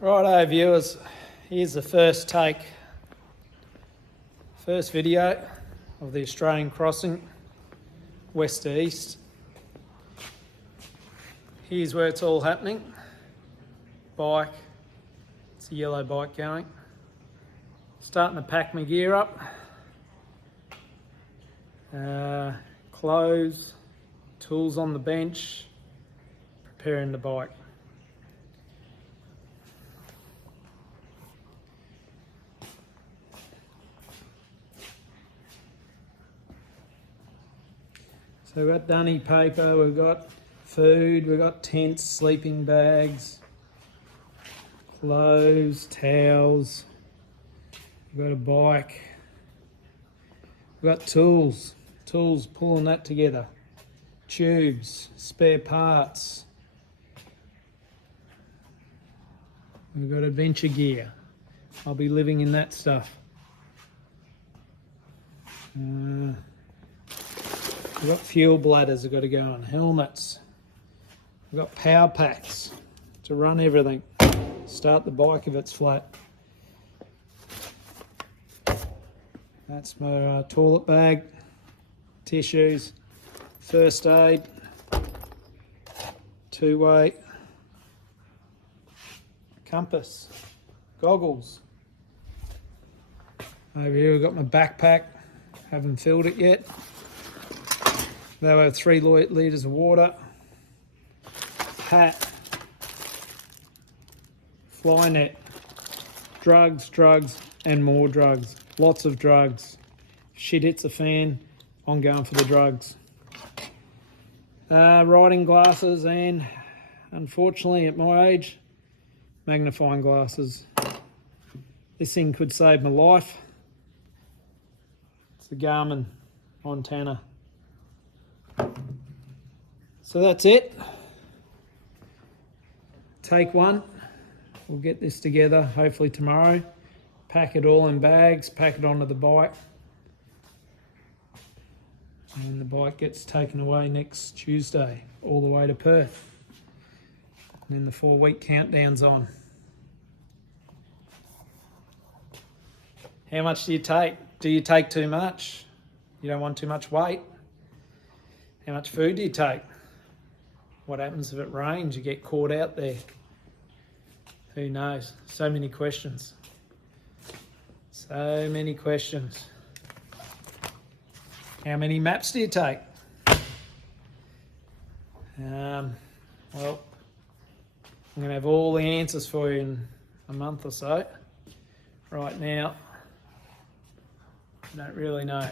Righto viewers, here's the first video of the Australian crossing, west to east. Here's where it's all happening. Bike, it's a yellow bike going. Starting to pack my gear up. Clothes, tools on the bench, preparing the bike. So we've got dunny paper, we've got food, we've got tents, sleeping bags, clothes, towels, we've got a bike, we've got tools pulling that together, tubes, spare parts, we've got adventure gear. I'll be living in that stuff. We've got fuel bladders I've got to go on, helmets. We've got power packs to run everything. Start the bike if it's flat. That's my toilet bag, tissues, first aid, two-way, compass, goggles. Over here we've got my backpack, haven't filled it yet. There have 3 litres of water, hat, fly net, drugs, and more drugs. Lots of drugs. If shit hits the fan, I'm going for the drugs. Riding glasses and, unfortunately at my age, magnifying glasses. This thing could save my life. It's the Garmin Montana. So that's it. Take one. We'll get this together hopefully tomorrow. Pack it all in bags, pack it onto the bike. And the bike gets taken away next Tuesday, all the way to Perth. And then the 4-week countdown's on. How much do you take? Do you take too much? You don't want too much weight? How much food do you take? What happens if it rains? You get caught out there. Who knows? So many questions. So many questions. How many maps do you take? Well, I'm going to have all the answers for you in a month or so. Right now, I don't really know.